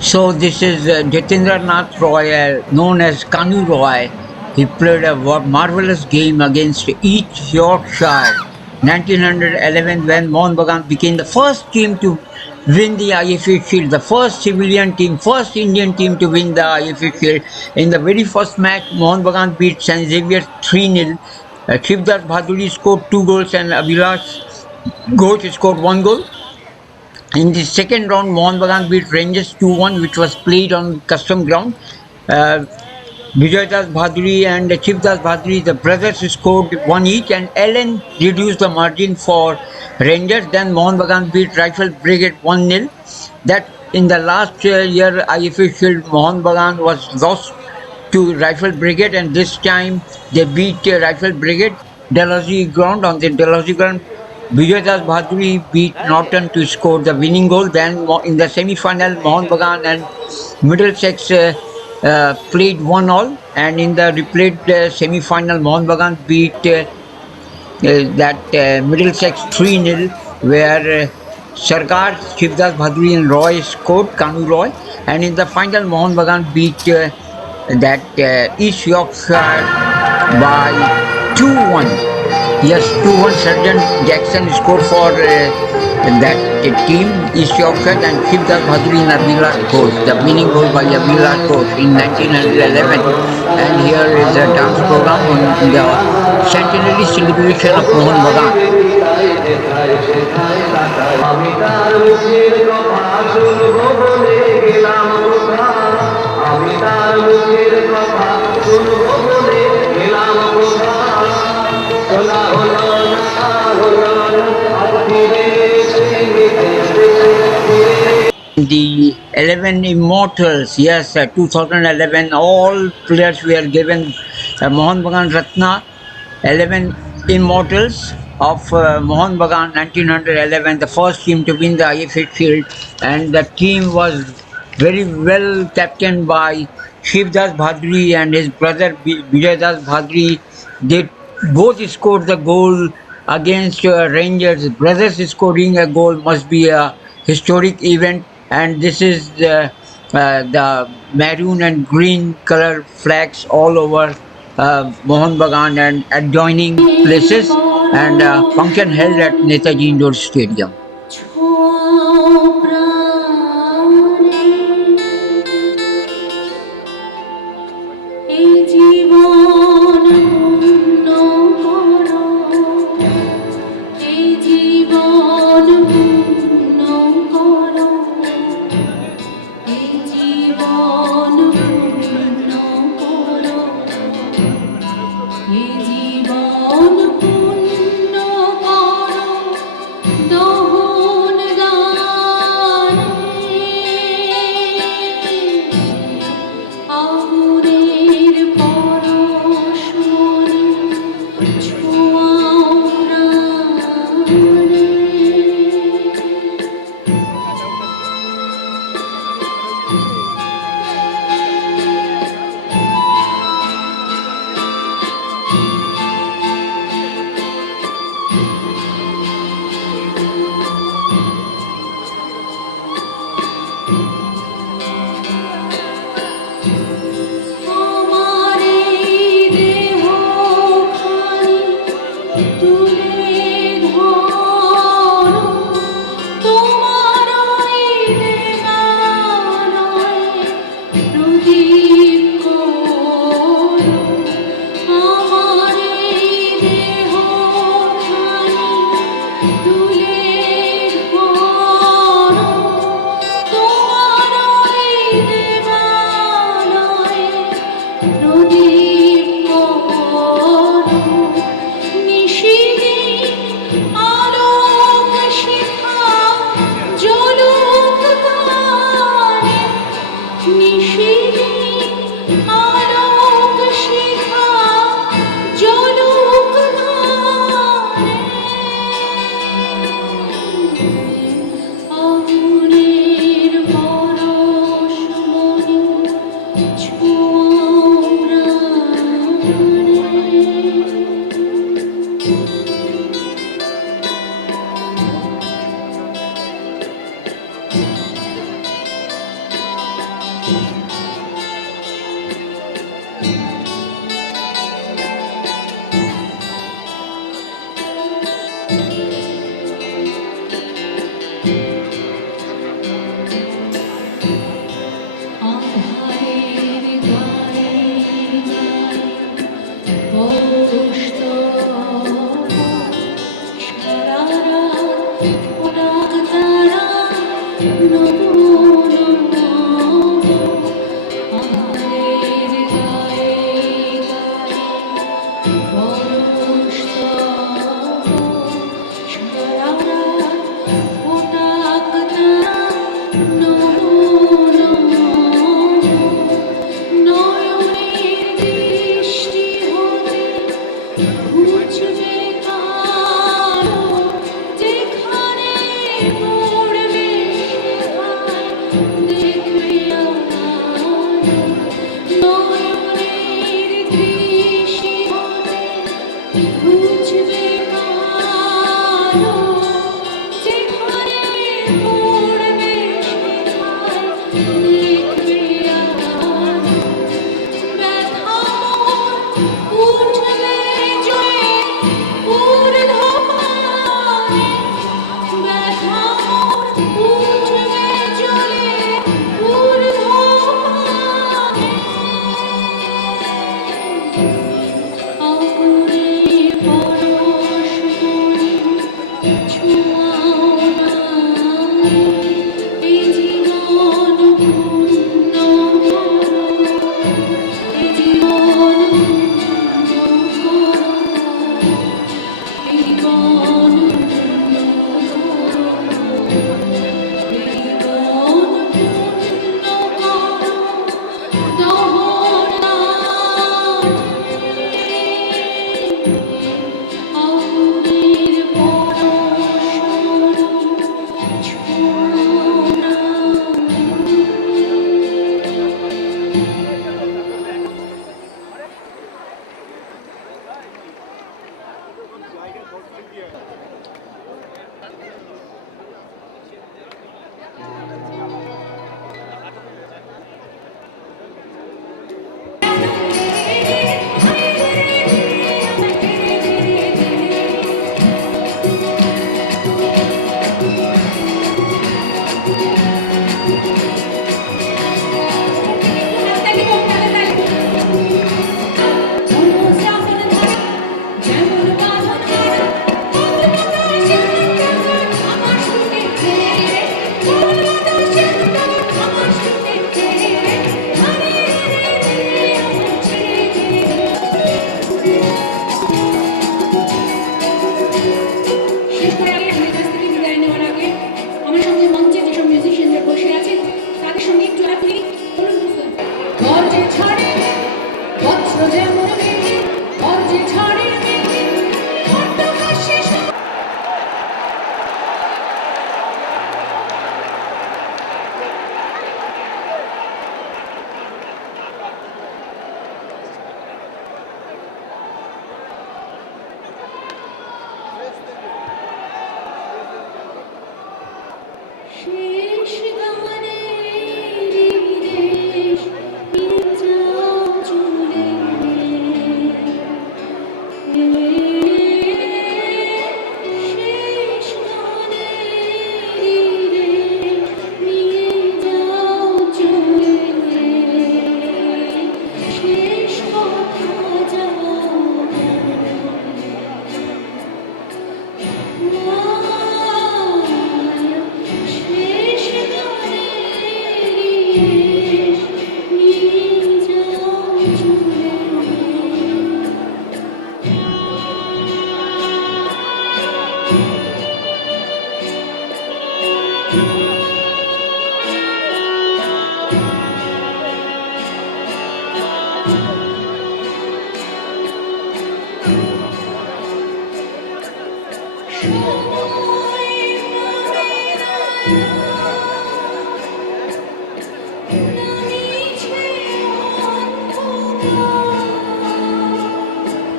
So this is Jitendra Nath Roy, known as Kanu Roy. He played a marvelous game against East Yorkshire, 1911, when Mohun Bagan became the first team to win the IFA Shield, the first civilian team, first Indian team to win the IFA Shield. In the very first match, Mohun Bagan beat St. Xavier 3-0. Shivdas Bhaduri scored 2 goals and Abhilash Ghosh scored 1 goal. In the second round, Mohun Bagan beat Rangers 2-1, which was played on custom ground. Uh, Vijay Das Bhaduri and Chief Das Bhaduri, the brothers, scored one each, and Allen reduced the margin for Rangers. Then Mohun Bagan beat Rifle Brigade 1-0. That in the last year IFA Shield, Mohun Bagan was lost to Rifle Brigade, and this time they beat Rifle Brigade Dalhousie ground. On the Dalhousie ground, Vijay Das Bhaduri beat Norton to score the winning goal. Then in the semi-final, Mohun Bagan and Middlesex played 1-1, and in the replayed semi-final, Mohun Bagan beat that Middlesex 3-0, where Sarkar, Shivdas Bhaduri and Roy scored, Kanu Roy, and in the final, Mohun Bagan beat that East Yorkshire by 2-1. Yes, 2-1. Sergeant Jackson scored for that team, East Yorkshire, and Shivdas Bhaduri and Abhilash Ghosh, the winning goal by Abhilash Ghosh in 1911. And here is a dance program on the centenary celebration of Mohun Bagan. The 11 Immortals, yes, 2011, all players were given Mohun Bagan Ratna, 11 Immortals of Mohun Bagan 1911, the first team to win the IFA Shield, and the team was very well captained by Shivdas Bhadri and his brother Vijay Das Bhadri. They both scored the goal against Rangers. Brothers scoring a goal must be a historic event, and this is the maroon and green color flags all over Mohun Bagan and adjoining places, and function held at Netaji Indoor Stadium. জীবন পূর্ণ করো দোহ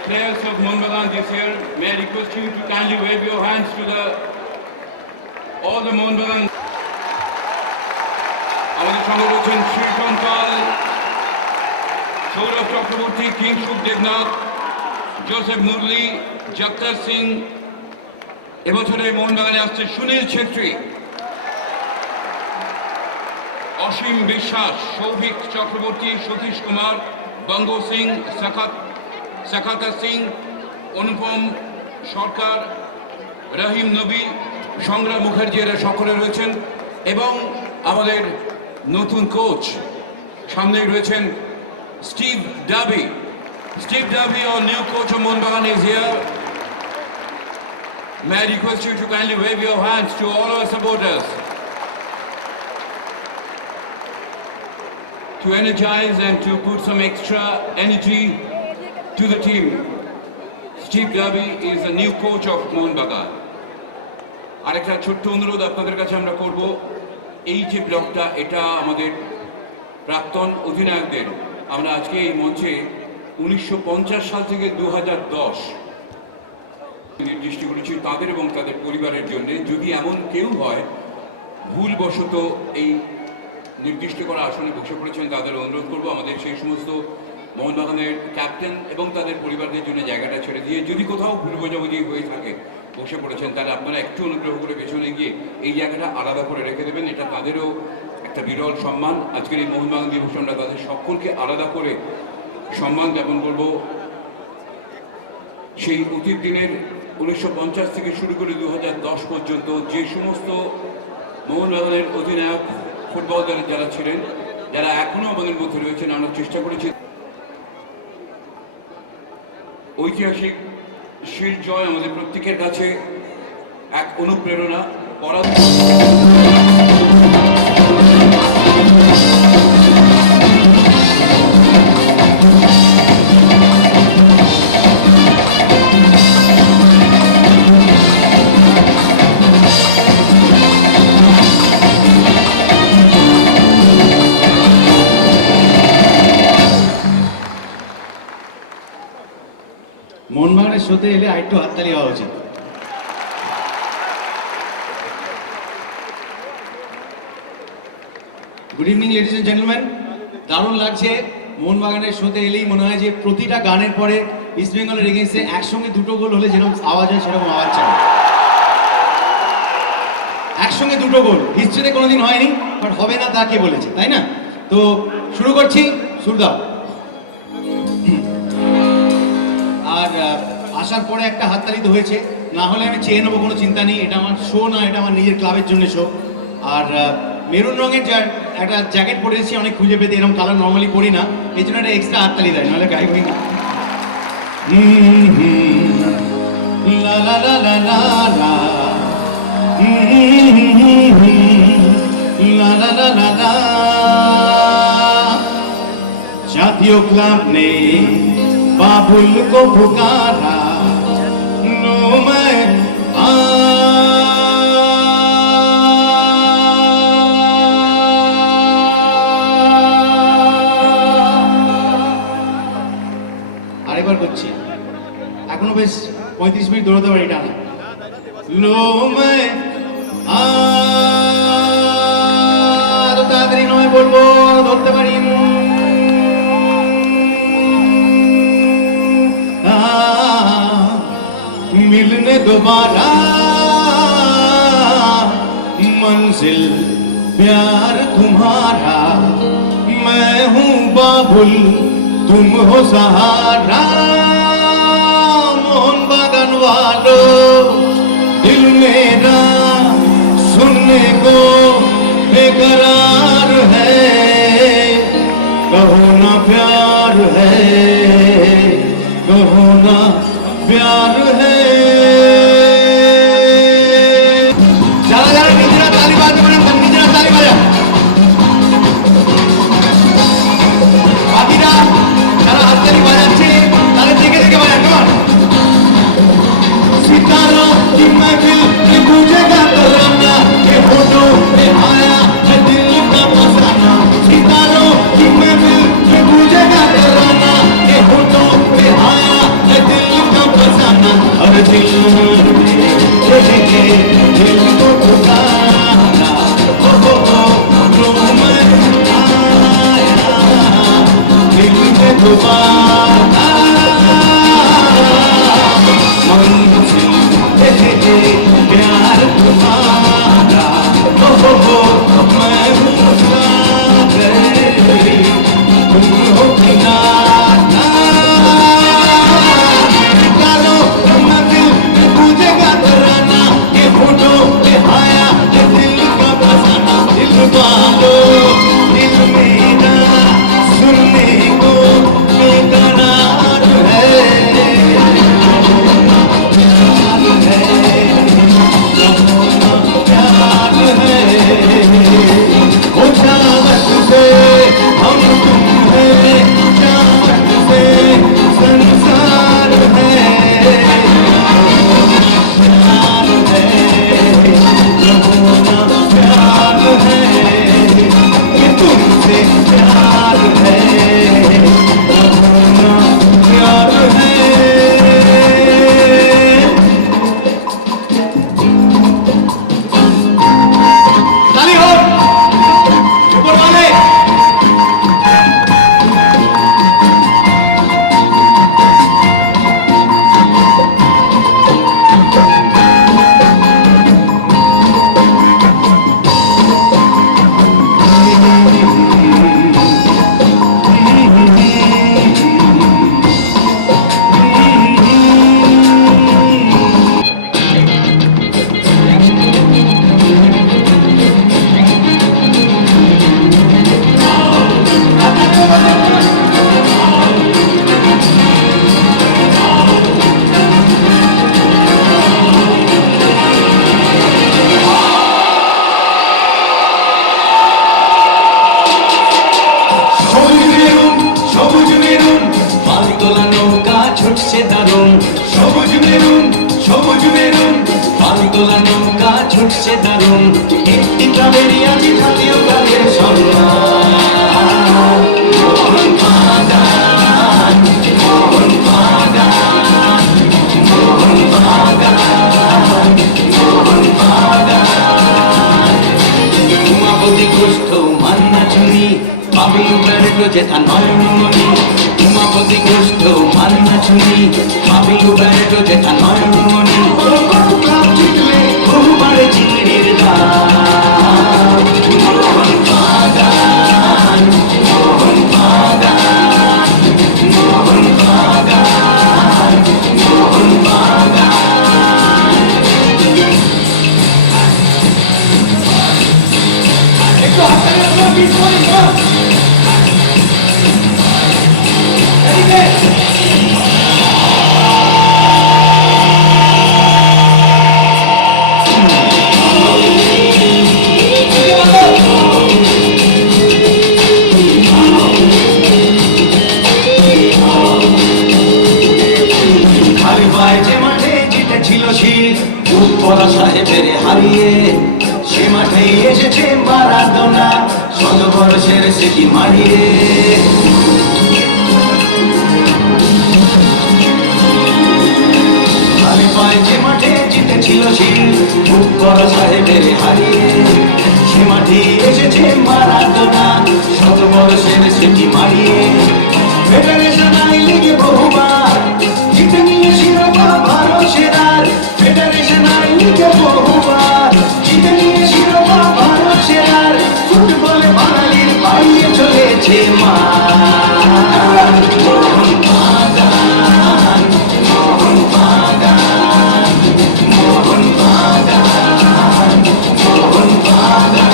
Players of Mohun Bagan this year, may I request you to kindly wave your hands to all the Mohun Bagan. আমাদের সঙ্গে রয়েছেন শ্রীকান্ত পাল, Sourav Chakraborty, Kingshuk Debnath, Joseph Murali, জগতার Singh. এবছরে মোহনবাগানে আসছে সুনীল ছেত্রী, অসীম বিশ্বাস, সৌভিক চক্রবর্তী, সতীশ কুমার, বঙ্গ সিং, সাখাতা সিং, অনুপম সরকার, রহিম নবী, সংগ্রাম মুখার্জি, এরা সকলে রয়েছেন। এবং আমাদের নতুন কোচ সামনে রয়েছেন Steve ডাবি। Steve Darby, our new coach of Mohanbagan, is here. May I request you to kindly wave your hands to all our supporters to energize and to put some extra energy to the team. Steve Darby is the new coach of Mohanbagan. আরেকটা ছোট্ট অনুরোধ আপনাদের কাছে আমরা করব, এই যে ব্লকটা এটা আমাদের প্রাক্তন অধিনায়কদের আমরা আজকে এই মঞ্চে 1950 সাল থেকে 2010 নির্দিষ্ট করেছি তাদের এবং তাদের পরিবারের জন্য। যদি এমন কেউ হয় ভুলবশত এই নির্দিষ্ট করা আসনে বসে পড়েছেন, তাদের অনুরোধ করব আমাদের সেই সমস্ত মোহনবাগানের ক্যাপ্টেন এবং তাদের পরিবারদের জন্য জায়গাটা ছেড়ে দিয়ে, যদি কোথাও ভুল বোঝাবুঝি হয়ে থাকে বসে পড়েছেন, তাহলে আপনারা একটু অনুগ্রহ করে পেছনে গিয়ে এই জায়গাটা আলাদা করে রেখে দেবেন। এটা তাদেরও একটা বিরল সম্মান। আজকের এই মোহনবাগান দিবস আমরা তাদের সকলকে আলাদা করে সম্মান জ্ঞাপন করব। সেই অতীত দিনের 1950 থেকে শুরু করে 2010 পর্যন্ত যে সমস্ত মোহনবাগানের অধিনায়ক ফুটবল দলের যারা ছিলেন, যারা এখনো আমাদের মধ্যে রয়েছেন, আমরা চেষ্টা করেছি ঐতিহাসিক শিল্ড জয় আমাদের প্রত্যেকের কাছে এক অনুপ্রেরণা। মোহনবাগানের শোতে এলে আরেকটু হাততালি হওয়া উচিত। Good evening ladies and gentleman, দারুণ লাগছে। মোহনবাগানের শোতে এলেই মনে হয় যে প্রতিটা গানের পরে ইস্ট বেঙ্গলের এগেইনস্টে একসঙ্গে দুটো গোল হলে যেরকম আওয়াজ হয় সেরকম আওয়াজ চাই। একসঙ্গে দুটো গোল হিস্ট্রিতে কোনোদিন হয়নি, বাট হবে না তা কে বলেছে, তাই না? তো শুরু করছি, সুরদা। আর আসার পরে একটা হাততালি তো হয়েছে, না হলে আমি চেয়ে নেবো, কোনো চিন্তা নেই। এটা আমার শো না, এটা আমার নিজের ক্লাবের জন্য শো। আর মেরুন রঙের একটা জ্যাকেট পরেছি, অনেক খুঁজে পেতে, এরকম কালার নর্মালি পরি না, এই জন্য একটা এক্সট্রা হাততালি দেয়, নাহলে গাইবই না। লা লা লা লা লা লা লা লা লা লা লা। জাতীয় ক্লাব ने बाबुल को पुकारा, लो मैं আরেকবার করছি, এখনো বেশ 35 মিনিট দৌড়াতে পারি টানা। লো मैं তো তাড়াতাড়ি নয় বলবো, ধরতে পারি। मिलने दोबारा मंजिल प्यार तुम्हारा, मैं हूँ बाबुल तुम हो सहारा। मोहनबागान वालों दिल मेरा सुनने को बेकरार है, कहो ना प्यार है, कहो ना प्यार है। যারা যারা নিজেরা তালি বাজাতে পারেন নিজেরা তালি বাজান, বাকিরা যারা হাততালি বাজাচ্ছে তাদের দেখে দেখে বাজান। কেমন सितारों की महफिल में गूंजेगा तराना, ये होठों में आया है दिल का फसाना। सितारों की महफिल में गूंजेगा तराना, ये होठों में आया है दिल का फसाना। और दिल दिल को पुकारा, ओ मैं आया दिल में दोबारा। प्यार तुम्हारा, मैं तुम हो किनारा। निकालो दिल पूजेगा तराना, ये फोटो आया ये दिल का फसाना। दिल दिल मेरा सुनने को बेकरार है प्यार है वो चाहत से हम तुम है चाहत से संसार है प्यार है प्यार है ये तुमसे प्यार है प्यार है ताली हो ऊपर वाले সবুজ মেরুন পানি তোলা নৌকা ছুটছে দারুণ সবুজ মেরুন পানি তোলা নৌকা ছুটছে দারুণ একটি ট্রাভেলি আজি জাতীয় গানের সম্মান মোহন বাগান মোহন বাগান মোহন বাগান মোহন বাগান উমাপতি গোষ্ঠ মান্না চুরি বাবলু বেড়েটো যেথা নয়নমণি উমাপতি গোষ্ঠ মান্না চুরি বাবলু বেড়েটো যেথা নয়নমণি বহুবারে চিংড়ির দাম মোহন বাগান মোহন বাগান মোহন বাগান মোহন বাগান একটু হাতে পিস করি যে মাঠে জিতেছিল শীত উপরা সাহেবের হারিয়ে সে মাঠে এসেছে মারাদোনা শত বর্ষের স্মৃতি মারিয়ে যে মাঠে জিতেছিল শীত উপরা সাহেবের হারিয়ে সে মাঠে এসেছে মারাদোনা শত বর্ষের স্মৃতি মারিয়ে ফেডারেশন আই লিগে বহুবার জিতে নিয়ে শিরোপা ভারত সেরার ফেডারেশন আই লিগে বহুবার জিতে নিয়ে শিরোপা ভারত সেরার ফুটবলে বাঙালির বাইরে চলেছে মা মোহন বাগান মোহন বাগান মোহন বাগান মোহন বাগান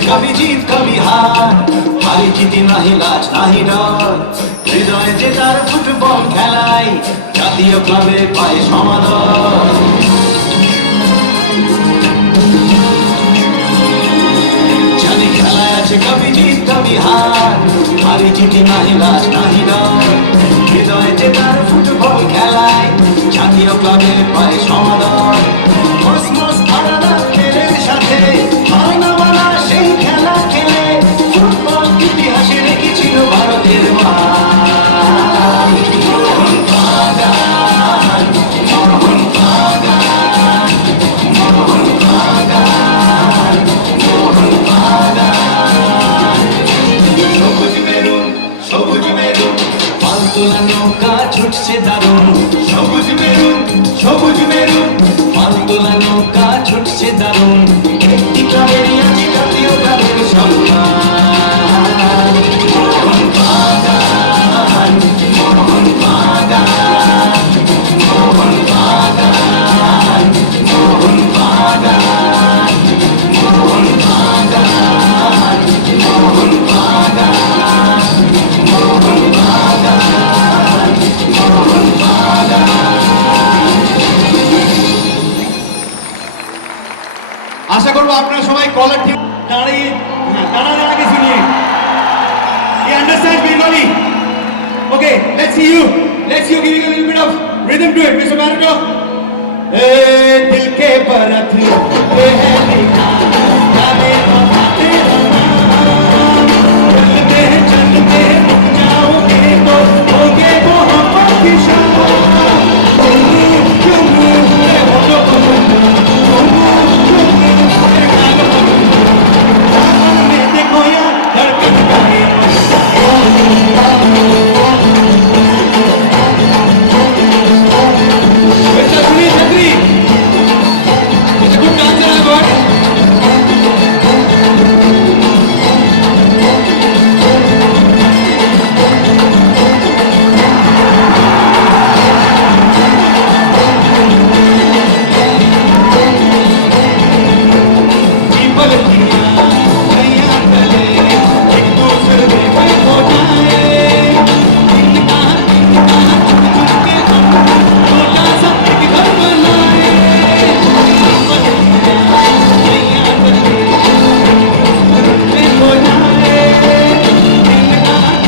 कभी जीत कभी हार हारी जीती नहीं लाज नहीं डर হৃদয়ে যে তার ফুটবল খেলায় জাতীয় ক্লাবে পায় সমাদর জানি খেলায় আছে কবি জিত কবি হার হারি জিতি नहीं লাজ नहीं डर হৃদয়ে যে তার ফুটবল খেলায় জাতীয় ক্লাবে পায় সমাদর কসমস আলাদা খেলের সাথে হারনা মানা সেই খেলা খেলে ফুটবল ইতিহাসে রেখেছিল ভারতের মান মোহন বাগান মোহন বাগান মোহন বাগান মোহন বাগান সবুজ মেরুন পাল তোলা নৌকা ছুটছে দারুণ সবুজ মেরু মালদোলা নৌকা ছুটছে দারুণ একটি গ্রামেরই আছে জাতীয় গানের সম্মান মোহন বাগান মোহন বাগান মোহন বাগান মোহন বাগান মোহন বাগান মোহন বাগান মোহন বাগান মোহন বাগান। आशा করব আপনারা সবাই কলার ঠিক দাঁড়িয়ে দাঁড়ানোর আগে শুনিয়ে You understand Bengali? Okay, let's see you giving a little bit of rhythm to it, Mr. Matador. दिल के परत पे है निगाह, जाने ना तेरा नाम। चलते चलते रुक जाओगे तो होगे मोहब्बत की शाम। क्यों मेरे होठों को देखो यार धड़कन कहीं बेटा सुनिए छतरी it's good dancer I got जीवन किया नैया तले एक दूसरे में हो जाए इनका चुन के हम छोटा सा एक घर बनाए जीवन किया नैया तले में हो जाए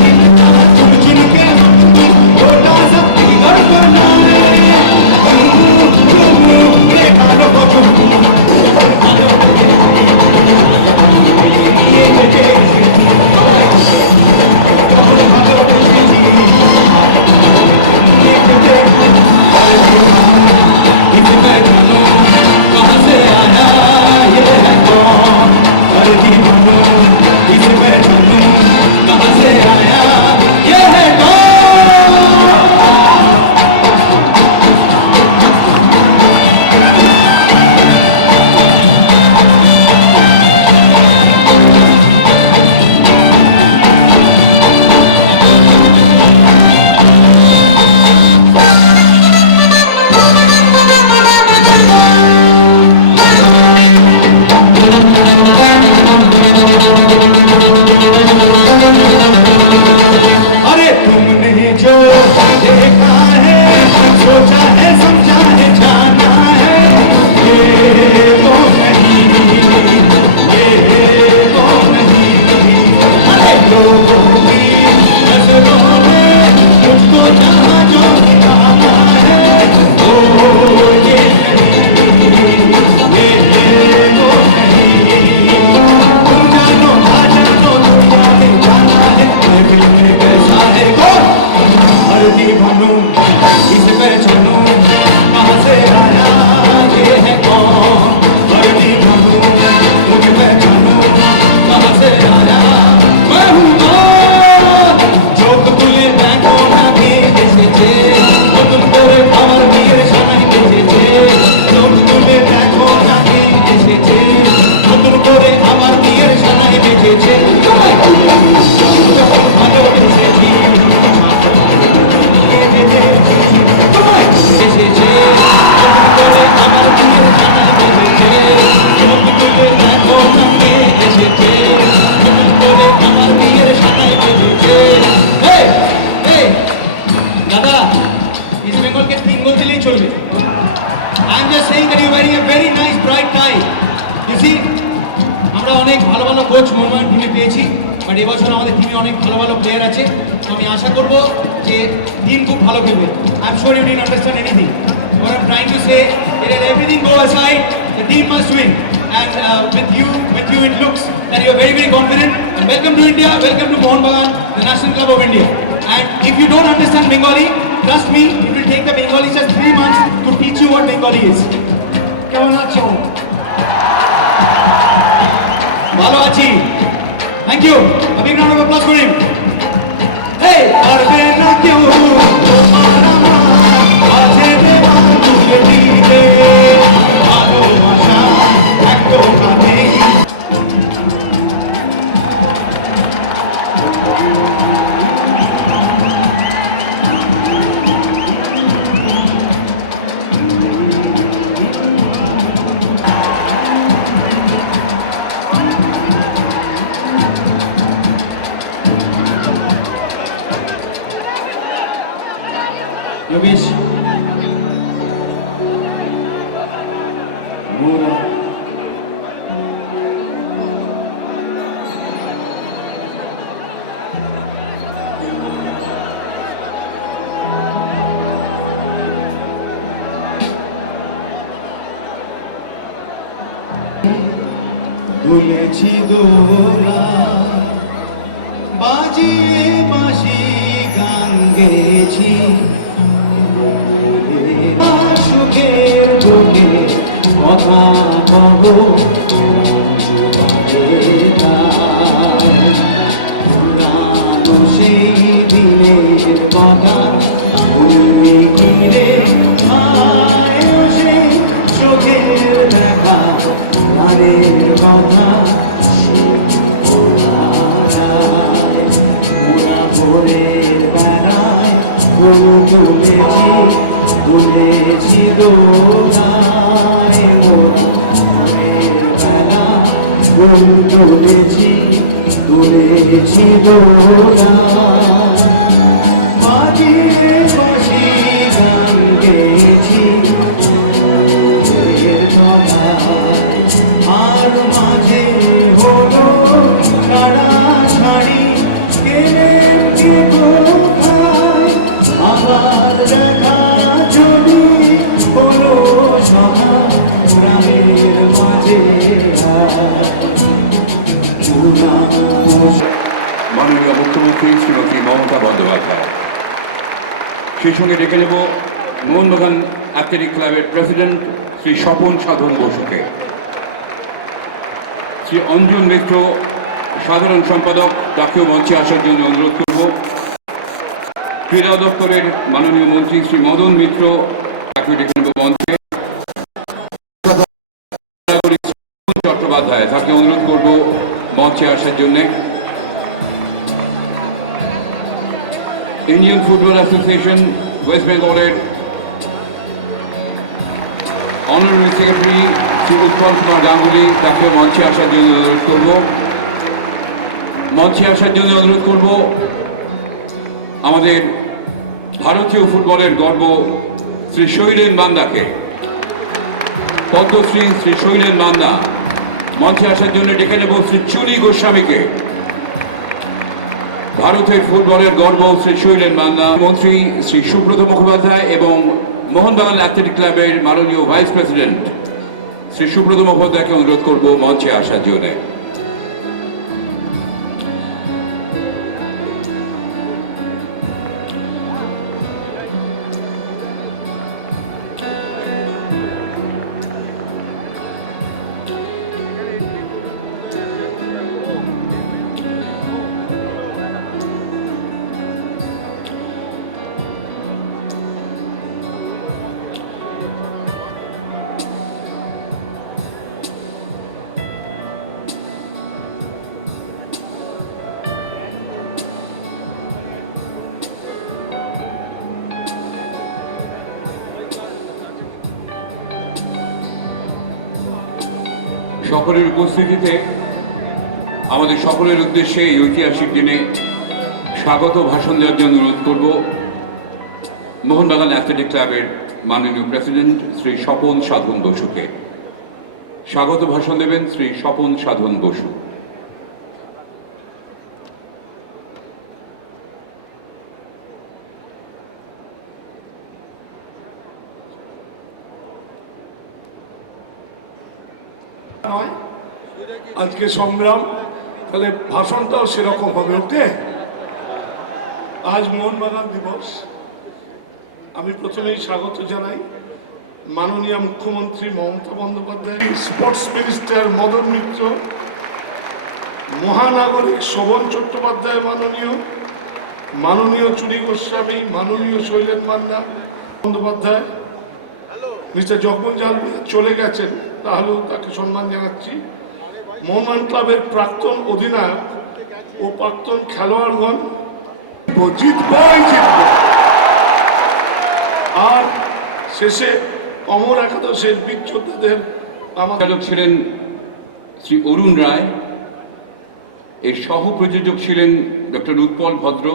इनका चुन के हम छोटा सा एक घर बनाए ये कालो को कहाँ से आया ये है कौन अरे दीवानो इसे मैं जानूं कहाँ से आया ये है कौन अरे तुमने जो देखा है सोचा है समझा है जाना है ये वो नहीं ये वो नहीं अरे लोगों की नजरों में मुझको जहाँ जो दिखाना है वो ये नहीं ये वो नहीं तुम जानो ना जानो दुनिया में जाना है मैं दिल में कैसा है कौन हर दीवानू इसे पहचानू कहाँ से आया ये है कौन हर दीवानू मुझे पहचानू कहाँ से आया मैं हूँ कौन जो तुले देखो ना भी এসেছে নতুন করে আমার বিয়ের সময় এসেছে जो तुले देखो ना भी এসেছে নতুন করে আমার বিয়ের সময় এসেছে যখন ভালো এসেছি এসেছে নতুন করে আমার বিয়ের সময় এসেছে নতুন করে দেখো না কে এসেছে নতুন করে আমার বিয়ের সময় এসেছে এই এই দাদা इस बेंगल के 3 गोल दिलेই চলবে I am just saying that you wearing a very nice bright tie you see আমরা অনেক ভালো ভালো কোচ মোহনবাগান টিমে পেয়েছি বাট এবছর আমাদের টিমে অনেক ভালো ভালো প্লেয়ার আছে তো আমি আশা করব যে টিম খুব ভালো খেলবে I am sure you didn't understand anything what I'm trying to say is that everything go aside the team must win and with you it looks that you are very very confident and welcome to India welcome to Mohanbagan the national club of India and if you don't understand Bengali trust me it will take the Bengalis just 3 months to teach you what Bengali is কেমন আছো ভালো আছি thank you a big round of applause for him hey পারবে না কেউ তোমার আমার আছে দেওয়া মোরা দুলেছি দোলা বাজিয়ে বাঁশি গান গেয়েছি সুখের বুকে কথা কব পুরানো সেই দিনের কথা ভুলবি কিরে সে চোখের দেখা গানের কথা ভোরের বেড়ায় গরু তুলেছি দোলায় ভোরের বেড়ায় গরু তুলেছি দোলায় বাজিয়ে বাঁশি গান গেয়েছি আর মাঝে হলো ছাড়াছাড়ি আবার দেখা যদি হলো সভা গ্রামের মাঝে মাননীয় মুখ্যমন্ত্রী শ্রীমতী মমতা বন্দ্যোপাধ্যায়। সেই সঙ্গে ডেকে নেব মোহনবাগান অ্যাথলেটিক ক্লাবের প্রেসিডেন্ট শ্রী স্বপন সাধন বসুকে, শ্রী অঞ্জন মিত্র সাধারণ সম্পাদক তাকেও মঞ্চে আসার জন্য অনুরোধ করব। ক্রীড়া দপ্তরের মাননীয় মন্ত্রী শ্রী মদন মিত্র তাকে ডেকে নেব মঞ্চে। চট্টোপাধ্যায় তাকে অনুরোধ করব মঞ্চে আসার জন্য। ইন্ডিয়ান ফুটবল অ্যাসোসিয়েশন ওয়েস্ট বেঙ্গলের অনারারি সেক্রেটারি শ্রী উৎপল কুমার গাঙ্গুলি তাকে মঞ্চে আসার জন্য অনুরোধ করব। মঞ্চে আসার জন্য অনুরোধ করব আমাদের ভারতীয় ফুটবলের গর্ব শ্রী শৈলেন বান্দাকে, পদ্মশ্রী শ্রী শৈলেন বান্দা। মঞ্চে আসার জন্য ডেকে নেব শ্রী চুনি গোস্বামীকে, ভারতের ফুটবলের গর্ব শ্রী শৈলেন বান্দা। মন্ত্রী শ্রী সুব্রত মুখোপাধ্যায় এবং মোহনবাগান অ্যাথলেটিক ক্লাবের মাননীয় ভাইস প্রেসিডেন্ট শ্রী সুব্রত মুখোপাধ্যায়কে অনুরোধ করব মঞ্চে আসার জন্য। সকলের উপস্থিতিতে আমাদের সকলের উদ্দেশ্যে এই ঐতিহাসিক দিনে স্বাগত ভাষণ দেওয়ার জন্য অনুরোধ করব মোহনবাগান অ্যাথলেটিক ক্লাবের মাননীয় প্রেসিডেন্ট শ্রী স্বপন সাধন বসুকে। স্বাগত ভাষণ দেবেন শ্রী স্বপন সাধন বসু। আজকে সংগ্রাম, তাহলে ভাষণটাও সেরকম হবে। ওকে, আজ মোহনবাগান দিবস। আমি প্রথমেই স্বাগত জানাই মাননীয় মুখ্যমন্ত্রী মমতা বন্দ্যোপাধ্যায়, স্পোর্টস মিনিস্টার মদন মিত্র, মহানাগরিক শোভন চট্টোপাধ্যায় মাননীয় চুনি গোস্বামী, মাননীয় শৈলেন বান্দা বন্দ্যোপাধ্যায়, মিস্টার জগমোহন জাল চলে গেছেন, তাহলেও তাকে সম্মান জানাচ্ছি। মোহনবাগান ক্লাবের প্রাক্তন অধিনায়ক ও প্রাক্তন খেলোয়াড়গণ, আর শেষে অমর একাদশের বীর যোদ্ধাদের আমাদের ছিলেন শ্রী অরুণ রায়, এর সহ প্রযোজক ছিলেন ডক্টর উৎপল ভদ্র,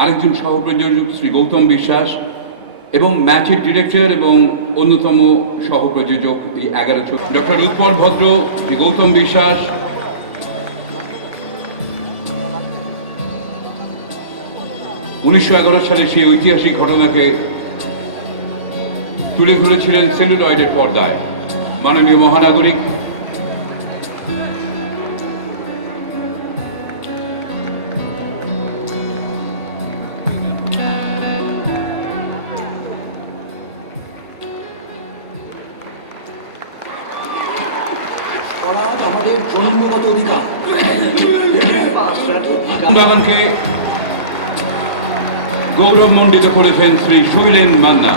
আরেকজন সহ প্রযোজক শ্রী গৌতম বিশ্বাস, এবং ম্যাচের ডিরেক্টর এবং অন্যতম সহ-প্রযোজক এই 11 ডক্টর উৎপল ভদ্র, শ্রী গৌতম বিশ্বাস, (1911) সালে সেই ঐতিহাসিক ঘটনাকে তুলে ধরেছিলেন সেলুলয়েডের পর্দায়। মাননীয় মহানাগরিক আমাদের জন্মগত অধিকার। বাগানকে গৌরবমণ্ডিত করেছেন শ্রী শৈলেন মান্না।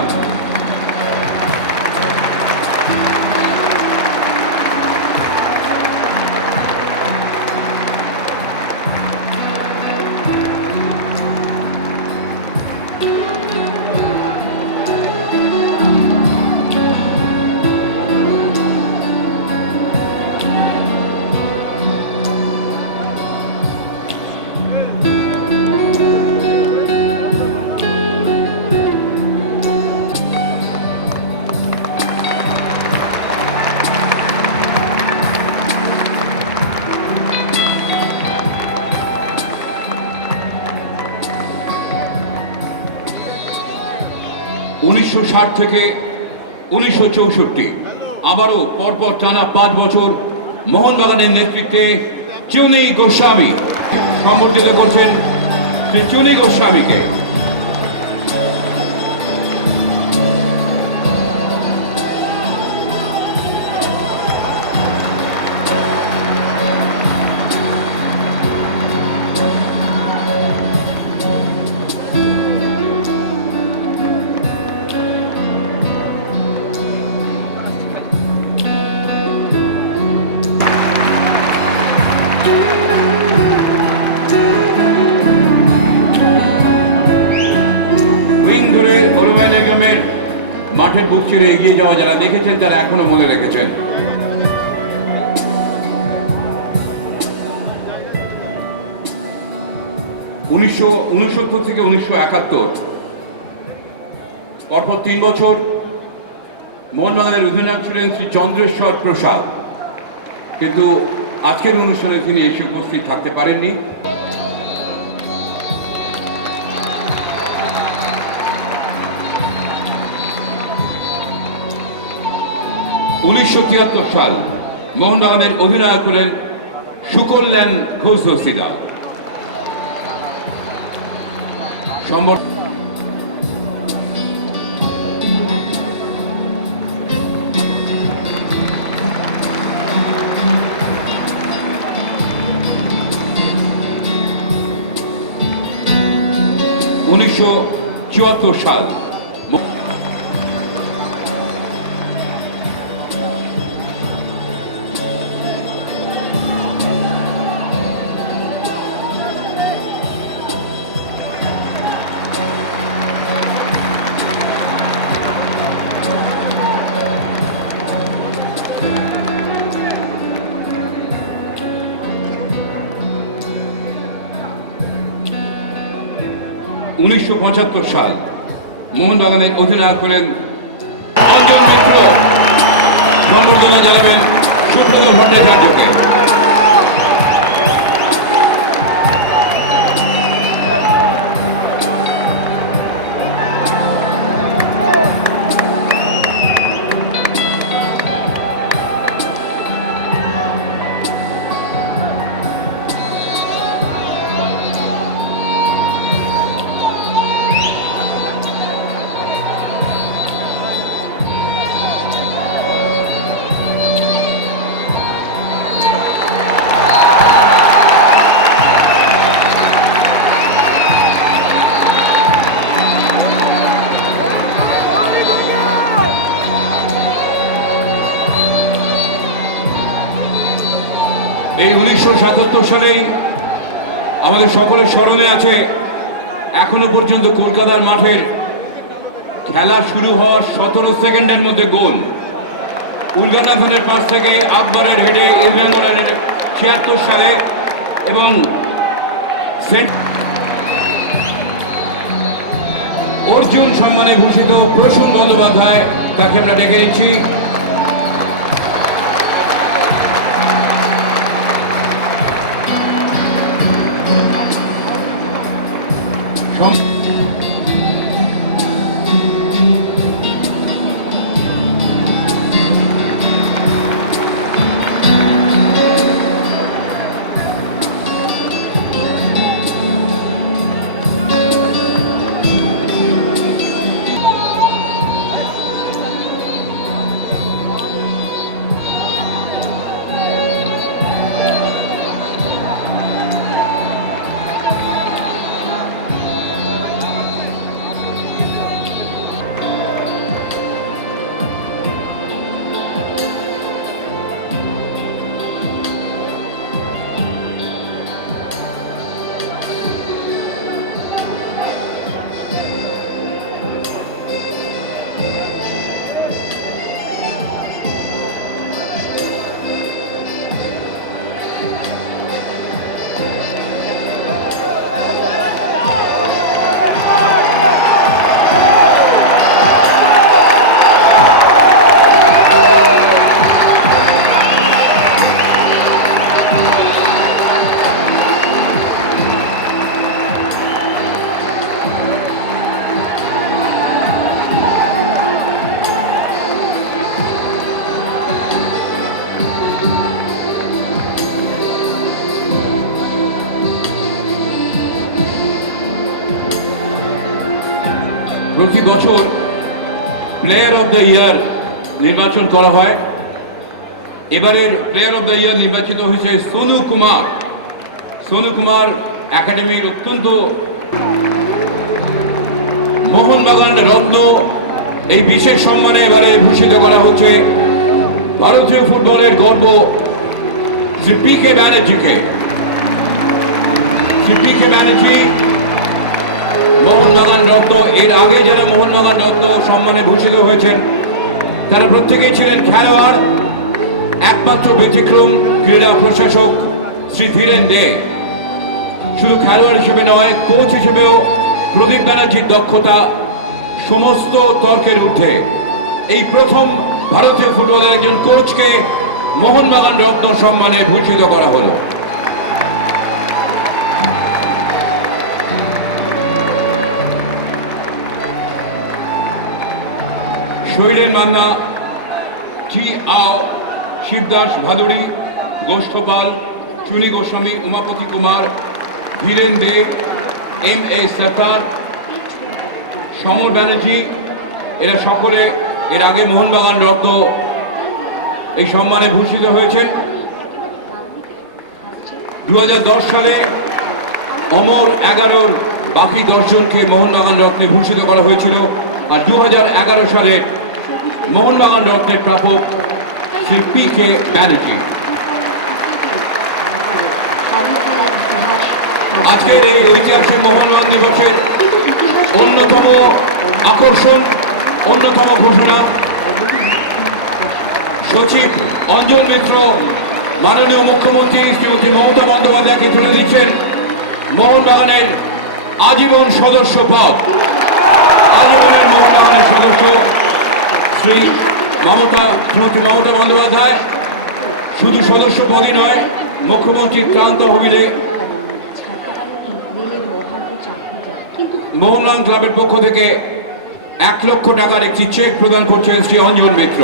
(1960 থেকে 1964) আবারও পরপর টানা 5 বছর মোহনবাগানের নেতৃত্বে চুনি গোস্বামী সম্বর্ধিত করছেন শ্রী চুনি গোস্বামীকে। মাঠের বুক ছেড়ে এগিয়ে যাওয়া যারা দেখেছেন তারা এখনো মনে রেখেছেন। (1969 থেকে 1971) পরপর 3 বছর মোহনবাগানের অধিনায়ক ছিলেন শ্রী চন্দ্রেশ্বর প্রসাদ, কিন্তু আজকের অনুষ্ঠানে তিনি এসে উপস্থিত থাকতে পারেননি। 1973 সাল মোহনবাগানের অধিনায়ক হলেন সুকল্যাণ ঘোষ দস্তিদার। (1974 সাল (1975 সাল মোহনবাগানের অধিনায়ক হলেন অঞ্জন মিত্র। সম্বর্ধনা জানাবেন সুব্রত ভট্টাচার্যকে। এই 1977 সালেই আমাদের সকলের স্মরণে আছে এখনো পর্যন্ত কলকাতার মাঠের খেলা শুরু হওয়ার 17 সেকেন্ডের মধ্যে গোল। উলগানাথনের পাশ থেকে আকবরের হেডে ইস্টবেঙ্গলের 76 সালে এবং অর্জুন সম্মানে ভূষিত প্রসূন বন্দ্যোপাধ্যায়, তাকে আমরা ডেকে নিচ্ছি। প্রতি বছর প্লেয়ার অফ দ্য ইয়ার নির্বাচন করা হয়। এবারের প্লেয়ার অফ দ্য ইয়ার নির্বাচিত হয়েছে সোনু কুমার। সোনু কুমার একাডেমির অত্যন্ত মোহনবাগান রত্ন। এই বিশেষ সম্মানে এবারে ভূষিত করা হচ্ছে ভারতীয় ফুটবলের গর্ব শ্রী পি কে ব্যানার্জিকে। শ্রী পি কে ব্যানার্জি মোহনবাগান রত্ন। এর আগে যারা মোহনবাগান রত্ন সম্মানে ভূষিত হয়েছেন তারা প্রত্যেকেই ছিলেন খেলোয়াড়। একমাত্র ব্যতিক্রম ক্রীড়া প্রশাসক শ্রী ধীরেন দে। শুধু খেলোয়াড় হিসেবে নয়, কোচ হিসেবেও প্রদীপ ব্যানার্জির দক্ষতা সমস্ত তর্কের ঊর্ধ্বে। এই প্রথম ভারতীয় ফুটবলের একজন কোচকে মোহনবাগান রত্ন সম্মানে ভূষিত করা হলো। শৈলেন মান্না, জি আও, শিবদাস ভাদুড়ী, গোষ্ঠপাল, চুনি গোস্বামী, উমাপতি কুমার, ধীরেন দে, এম এ সরকার, সমর ব্যানার্জি, এরা সকলে এর আগে মোহনবাগান রত্ন এই সম্মানে ভূষিত হয়েছেন। 2010 সালে অমর 11-র বাকি 10 জনকে মোহনবাগান রত্নে ভূষিত করা হয়েছিল। আর 2011 সালে মোহনবাগান রত্নের প্রাপক শ্রী পি কে ব্যানার্জি। আজকের এই ঐতিহাসিক মোহনবাগান দিবসের অন্যতম আকর্ষণ, অন্যতম ঘোষণা, সচিব অঞ্জন মিত্র মাননীয় মুখ্যমন্ত্রী শ্রীমতী মমতা বন্দ্যোপাধ্যায়কে তুলে দিচ্ছেন মোহনবাগানের আজীবন সদস্য পদ। আজীবনের মোহনবাগানের সদস্য শ্রীমতী মমতা বন্দ্যোপাধ্যায় শুধু সদস্য পদই নয়, মুখ্যমন্ত্রীর ক্রান্ত হবিলে মোহনবাগান ক্লাবের পক্ষ থেকে 1 লক্ষ টাকার একটি চেক প্রদান করছেন শ্রী অঞ্জন মিত্র।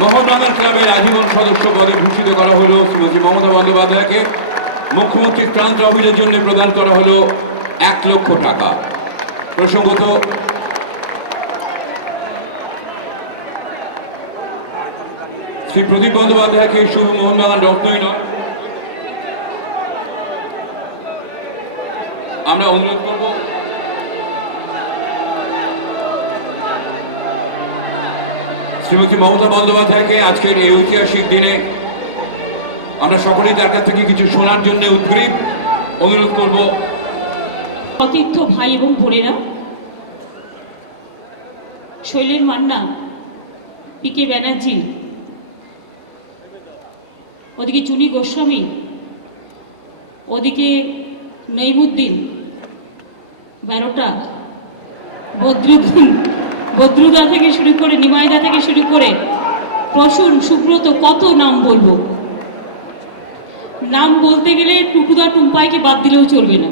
মোহনবাগান ক্লাবের আজীবন সদস্য পদে ভূষিত করা হলো শ্রীমতী মমতা বন্দ্যোপাধ্যায়কে। মুখ্যমন্ত্রীর ত্রাণ তহবিলের জন্য প্রদান করা হলো 1 লক্ষ টাকা। প্রসঙ্গত শ্রী প্রদীপ বন্দ্যোপাধ্যায়কে শুধু মোহনবাগান রত্নই নয়, আমরা অনুরোধ করব শ্রীমতী মমতা বন্দ্যোপাধ্যায়কে আজকের এই ঐতিহাসিক দিনে আমরা সকলেই তার কাছ থেকে কিছু শোনার জন্য উদ্গ্রীব। অনুরোধ করব সতীর্থ ভাই এবং বোনেরা, শৈলেন মান্না, পিকে ব্যানার্জি, ওদিকে চুনি গোস্বামী, ওদিকে নঈমুদ্দিন, বারোটা, বদরুদা থেকে শুরু করে নিমাইদা থেকে শুরু করে প্রসূন, সুব্রত, কত নাম বলবো। নাম বলতে গেলে টুকুদা টুম্পাইকে বাদ দিলেও চলবে না।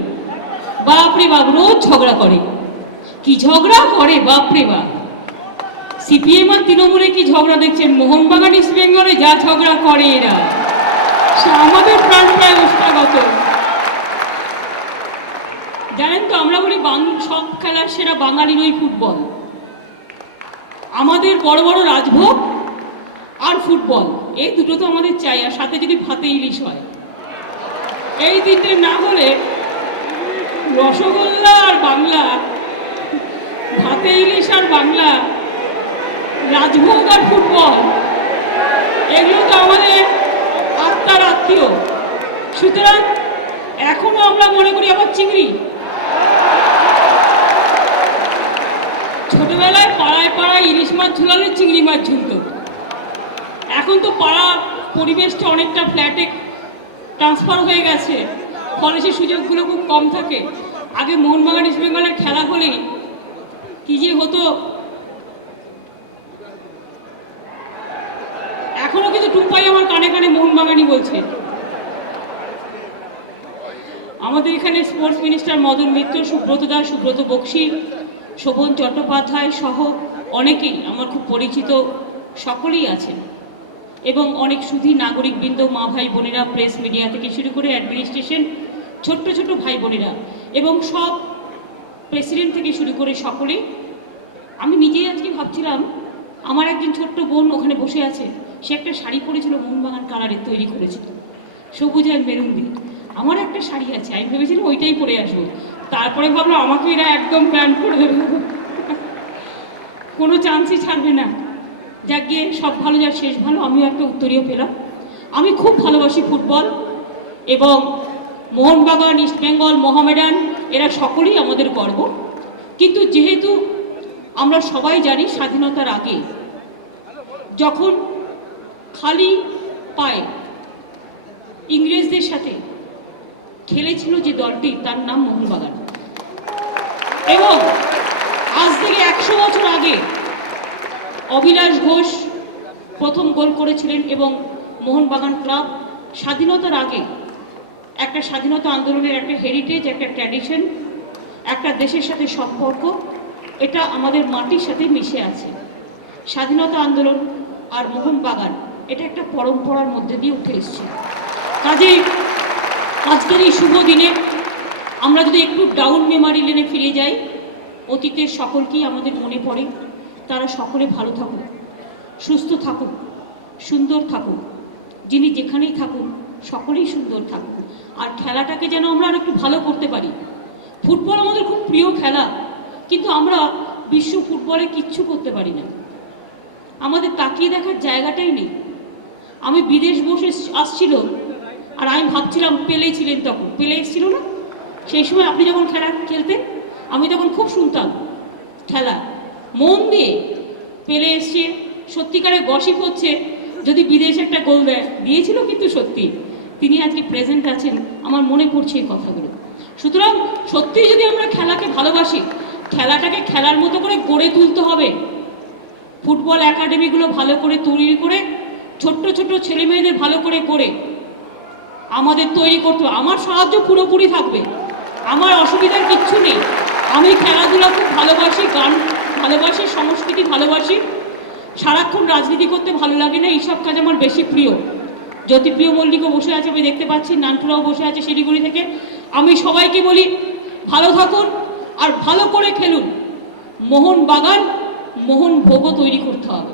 বাপরে বাপ, রোজ ঝগড়া করে। কি ঝগড়া করে বাপরে বাপ! সিপিএম আর তৃণমূলে কি ঝগড়া দেখছেন? মোহনবাগান ইস্ট বেঙ্গলে যা ঝগড়া করে এরা, সে আমাদের প্রাণ প্রায় ওষ্ঠাগত। জানেন তো, আমরা বলি সব খেলার সেরা বাঙালির ওই ফুটবল। আমাদের বড় বড় রাজভোগ আর ফুটবল, এই দুটো তো আমাদের চাই, আর সাথে যদি ভাতে ইলিশ হয়। এই তিনটে না হলে রসগোল্লা আর বাংলা, ভাতে ইলিশ আর বাংলা, রাজভোগ আর ফুটবল, এগুলো তো আমাদের আত্মার আত্মীয়। সুতরাং এখনো আমরা মনে করি আবার চিংড়ি। ছোটবেলায় পাড়ায় পাড়ায় ইলিশ মাছ ঝুলালে চিংড়ি মাছ ঝুলত। এখন তো পাড়া পরিবেশটা অনেকটা ফ্ল্যাটে ট্রান্সফার হয়ে গেছে, ফলে সেই সুযোগগুলো খুব কম থাকে। আগে মোহনবাগান ইস্ট বেঙ্গলের খেলা হলেই কি যে হতো। এখনো কিন্তু টুম্পাই আমার কানে কানে মোহনবাগানই বলছে। আমাদের এখানে স্পোর্টস মিনিস্টার মদন মিত্র, সুব্রত দাস, সুব্রত বক্সি, শোভন চট্টোপাধ্যায় সহ অনেকেই আমার খুব পরিচিত, সকলেই আছেন। এবং অনেক সুধী নাগরিকবৃন্দ, মা ভাই বোনেরা, প্রেস মিডিয়া থেকে শুরু করে অ্যাডমিনিস্ট্রেশন, ছোট্ট ছোট্ট ভাই বোনেরা এবং সব প্রেসিডেন্ট থেকে শুরু করে সকলেই। আমি নিজেই আজকে ভাবছিলাম, আমার একজন ছোট্ট বোন ওখানে বসে আছে, সে একটা শাড়ি পরেছিল মোহনবাগান কালারের, তৈরি করেছিল সবুজ আর মেরুন দিয়ে। আমার একটা শাড়ি আছে, আমি ভেবেছিলাম ওইটাই পরে আসবো। তারপরে ভাবলাম আমাকে এরা একদম প্যান্ট করে দেবে, কোনো চান্সই ছাড়বে না। যাক গিয়ে সব ভালো, যার শেষ ভালো। আমিও একটা উত্তরীয় পেলাম। আমি খুব ভালোবাসি ফুটবল, এবং মোহনবাগান, ইস্টবেঙ্গল, মোহামেডান এরা সকলেই আমাদের গর্ব। কিন্তু যেহেতু আমরা সবাই জানি স্বাধীনতার আগে যখন খালি পায়ে ইংরেজদের সাথে খেলেছিল যে দলটি, তার নাম মোহনবাগান। এবং আজ থেকে 100 বছর আগে অভিলাষ ঘোষ প্রথম গোল করেছিলেন, এবং মোহনবাগান ক্লাব স্বাধীনতার আগে একটা স্বাধীনতা আন্দোলনের একটা হেরিটেজ, একটা ট্র্যাডিশন, একটা দেশের সাথে সম্পর্ক, এটা আমাদের মাটির সাথে মিশে আছে। স্বাধীনতা আন্দোলন আর মোহনবাগান এটা একটা পরম্পরার মধ্যে দিয়ে উঠে এসছে। কাজেই আজকের এই শুভ দিনে আমরা যদি একটু ডাউন মেমারি লেনে ফিরে যাই, অতীতের সকলকেই আমাদের মনে পড়ে। তারা সকলে ভালো থাকুক, সুস্থ থাকুক, সুন্দর থাকুক, যিনি যেখানেই থাকুন সকলেই সুন্দর থাকুক। আর খেলাটাকে যেন আমরা আর একটু ভালো করতে পারি। ফুটবল আমাদের খুব প্রিয় খেলা, কিন্তু আমরা বিশ্ব ফুটবলে কিচ্ছু করতে পারি না। আমাদের তাকিয়ে দেখার জায়গাটাই নেই। আমি বিদেশ বসে আসছিল, আর আমি ভাবছিলাম পেলে ছিলেন তখন, পেলে এসেছিল না সেই সময়, আপনি যখন খেলা খেলতেন আমি তখন খুব শুনতাম খেলা মন দিয়ে। পেলে এসছে, সত্যিকারের গসিপ হচ্ছে যদি বিদেশে একটা গোল দিয়েছিল, কিন্তু সত্যি তিনি আজকে প্রেজেন্ট আছেন, আমার মনে পড়ছে এই কথাগুলো। সুতরাং সত্যিই যদি আমরা খেলাকে ভালোবাসি, খেলাটাকে খেলার মতো করে গড়ে তুলতে হবে। ফুটবল একাডেমিগুলো ভালো করে তৈরি করে, ছোট্ট ছোট্ট ছেলে মেয়েদের ভালো করে করে আমাদের তৈরি করতে হবে। আমার সাহায্য পুরোপুরি থাকবে, আমার অসুবিধার কিচ্ছু নেই। আমি খেলাধুলা খুব ভালোবাসি, গান ভালোবাসি, সংস্কৃতি ভালোবাসি। সারাক্ষণ রাজনীতি করতে ভালো লাগে না, এইসব কাজ আমার বেশি প্রিয়। জ্যোতিপ্রিয় মল্লিকও বসে আছে, আমি দেখতে পাচ্ছি, নানটুরাও বসে আছে শিলিগুড়ি থেকে। আমি সবাইকে বলি ভালো থাকুন আর ভালো করে খেলুন। মোহনবাগান, মোহনভোগও তৈরি করতে হবে,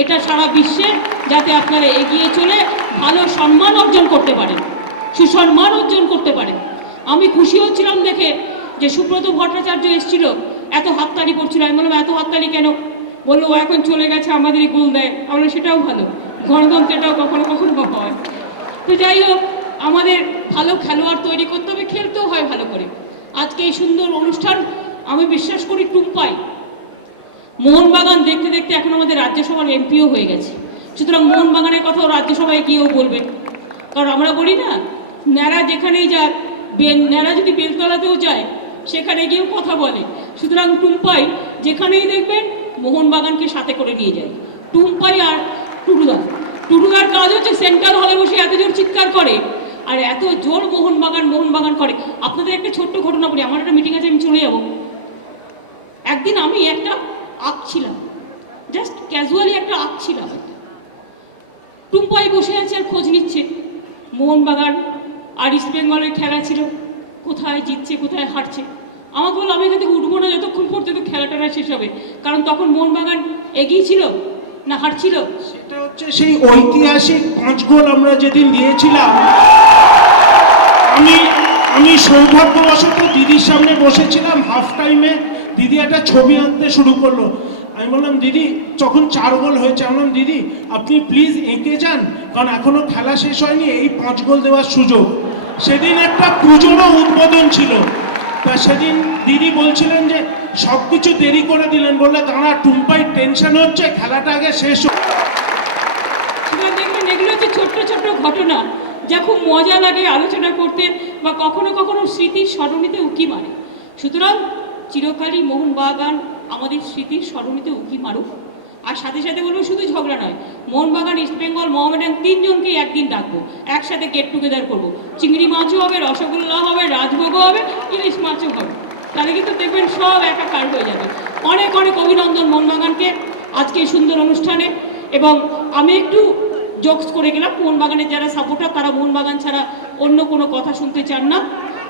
এটা সারা বিশ্বে যাতে আপনারা এগিয়ে চলে ভালো সম্মান অর্জন করতে পারেন, সুসম্মান অর্জন করতে পারেন। আমি খুশি হচ্ছিলাম দেখে যে সুব্রত ভট্টাচার্য এসেছিল, এত হাততালি করছিল। আমি বললাম এত হাততালি কেন? বললো ও এখন চলে গেছে, আমাদেরই গোল দেয়। আমরা সেটাও ভালো, গণতন্ত্রটাও কখনো কখনো হয়। তো যাই হোক, আমাদের ভালো খেলোয়াড় তৈরি করতে হবে, খেলতেও হয় ভালো করে। আজকে এই সুন্দর অনুষ্ঠান, আমি বিশ্বাস করি টুম্পাই মোহনবাগান দেখতে দেখতে এখন আমাদের রাজ্যসভার এমপিও হয়ে গেছে। সুতরাং মোহনবাগানের কথাও রাজ্যসভায় গিয়েও বলবেন, কারণ আমরা বলি না, ন্যাড়া যেখানেই যাক, ন্যাড়া যদি বেলতলাতেও যায় সেখানে গিয়েও কথা বলে। সুতরাং টুম্পাই যেখানেই দেখবেন মোহনবাগানকে সাথে করে নিয়ে যায়। টুম্পাই আর টুডুদার কাজ হচ্ছে সেন্ট্রাল হলে বসে এত জোর চিৎকার করে আর এত জোর মোহনবাগান করে। আপনাদের একটা ছোট্ট ঘটনা বলি, আমার একটা মিটিং আছে, আমি চলে যাব। একদিন আমি একটা আঁকছিলাম, জাস্ট ক্যাজুয়ালি একটা আঁকছিলাম, টুম্পাই বসে আছে আর খোঁজ নিচ্ছে মোহনবাগান আর ইস্ট বেঙ্গলের খেলা ছিল, কোথায় জিতছে কোথায় হারছে। আমাকে বললো আমি এখান থেকে উঠবো না যতক্ষণ পর্যন্ত খেলাটা না শেষ হবে, কারণ তখন মোহনবাগান এগিয়ে ছিল না হারছিল। সেটা হচ্ছে সেই ঐতিহাসিক 5 গোল আমরা যেদিন দিয়েছিলাম। আমি সৌভাগ্যবশত দিদির সামনে বসেছিলাম, হাফ টাইমে দিদি একটা ছবি আঁকতে শুরু করলো। আমি বললাম দিদি, যখন 4 গোল হয়েছে, আমি বললাম দিদি আপনি প্লিজ এঁকে যান, কারণ এখনো খেলা শেষ হয়নি, এই 5 গোল দেওয়ার সুযোগ। সেদিন একটা পুজোরও উদ্বোধন ছিল, তা সেদিন দিদি বলছিলেন যে সব কিছু দেরি করে দিলেন, বললে দাঁড়া টুম্পাই টেনশন হচ্ছে, খেলাটা আগে শেষ হোক। দেখবেন এগুলো হচ্ছে ছোট্ট ছোট্ট ঘটনা যা খুব মজা লাগে আলোচনা করতে, বা কখনো কখনো স্মৃতির স্মরণীতে উকি মারে। সুতরাং চিরকালই মোহনবাগান আমাদের স্মৃতির স্মরণীতে উকি মারুক। আর সাথে সাথে বলবো, শুধু ঝগড়া নয়, মোহনবাগান, ইস্টবেঙ্গল, মোহামেডান 3 জনকেই একদিন ডাকবো, একসাথে গেট টুগেদার করবো। চিংড়ি মাছও হবে, রসগোল্লা হবে, রাজভোগও হবে, ইলিশ মাছও হবে। তাহলে কিন্তু দেখবেন সব একাকার হয়ে যাবে। অনেক অনেক অভিনন্দন মোহনবাগানকে আজকে এই সুন্দর অনুষ্ঠানে। এবং আমি একটু জোকস করে গেলাম, মোহনবাগানের যারা সাপোর্টার তারা মোহনবাগান ছাড়া অন্য কোনো কথা শুনতে চান না,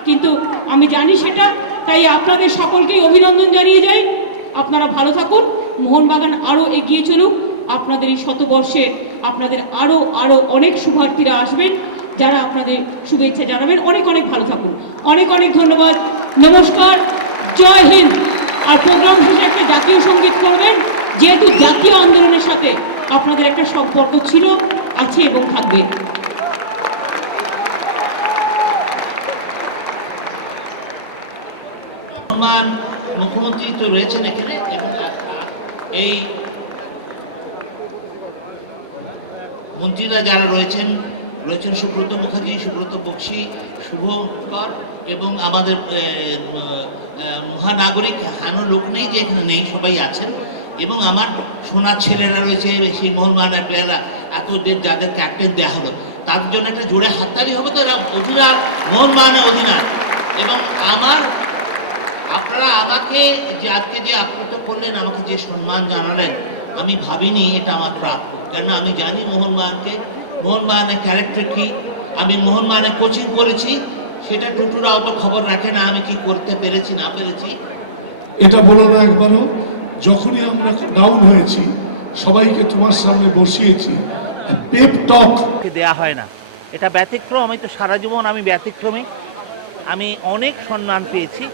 কিন্তু আমি জানি সেটা, তাই আপনাদের সকলকেই অভিনন্দন জানিয়ে যাই। আপনারা ভালো থাকুন, মোহনবাগান আরও এগিয়ে চলুক। আপনাদের এই শতবর্ষে আপনাদের আরও অনেক শুভার্থীরা আসবেন, যারা আপনাদের শুভেচ্ছা জানাবেন। অনেক অনেক ভালো থাকুন, অনেক অনেক ধন্যবাদ, নমস্কার, জয় হিন্দ। আর প্রোগ্রাম শেষে একটা জাতীয় সঙ্গীত করবেন, যেহেতু জাতীয় আন্দোলনের সাথে আপনাদের একটা সম্পর্ক ছিল, আছে এবং থাকবে। বর্তমান মুখ্যমন্ত্রী তো রয়েছেন এখানে, এবং এই মন্ত্রীরা যারা রয়েছেন সুব্রত মুখার্জি, সুব্রত বক্সি, শুভঙ্কর এবং আমাদের মহানাগরিক হানো লোক নেই যে এখানে নেই, সবাই আছেন। এবং আমার সোনার ছেলেরা রয়েছে, সেই মোহনবাগানের প্লেয়াররা, এতদের যাদের ক্যাপ্টেন দেওয়া হলো, তাদের জন্য একটা জোরে হাততালি হবে। তো এরা অধিনায়ক, মোহনবাগানের অধিনায়ক। এবং আপনারা আমাকে যে আজকে যে আপ্লুত করলেন, আমাকে যে সম্মান জানালেন, আমি ভাবিনি এটা আমার প্রাপ্য। কেন আমি জানি মোহনবাগানের ক্যারেক্টার কি। আমি মোহনবাগানে কোচিং করেছি, সেটা টুটুরা অত খবর রাখে না আমি কি করতে পেরেছি না পেরেছি। এটা বলো না একবারও, যখনই আমরা ডাউন হয়েছি সবাইকে তোমার সামনে বসিয়েছি, পেপ টক দেয়া হয় না, এটা ব্যতিক্রম। আমি তো সারা জীবন আমি ব্যতিক্রমী, আমি অনেক সম্মান পেয়েছি,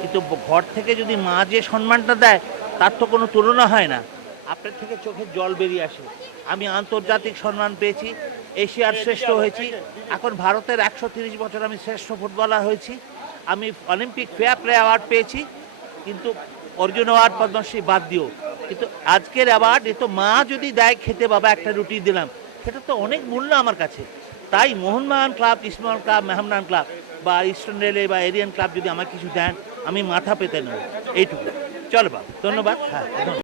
কিন্তু ঘর থেকে যদি মা যে সম্মানটা দেয় তার তো কোনো তুলনা হয় না। আপনার থেকে চোখের জল বেরিয়ে আসে। আমি আন্তর্জাতিক সম্মান পেয়েছি, এশিয়ার শ্রেষ্ঠ হয়েছি, এখন ভারতের 130 বছর আমি শ্রেষ্ঠ ফুটবলার হয়েছি, আমি অলিম্পিক ফেয়ার প্লে অ্যাওয়ার্ড পেয়েছি, কিন্তু অর্জুন অ্যাওয়ার্ড, পদ্মশ্রী বাদ দিও। কিন্তু আজকের অ্যাওয়ার্ড এ তো মা যদি দেয় খেতে, বাবা একটা রুটি দিলাম, সেটা তো অনেক মূল্য আমার কাছে। তাই Mohun Bagan club, East Bengal club, Mohammedan club বা ইস্টার্ন রেলওয়ে বা এরিয়ান ক্লাব যদি আমার কিছু দেন, আমি মাথা পেতে নেব, এইটুকু। চলো বাবা, ধন্যবাদ। হ্যাঁ।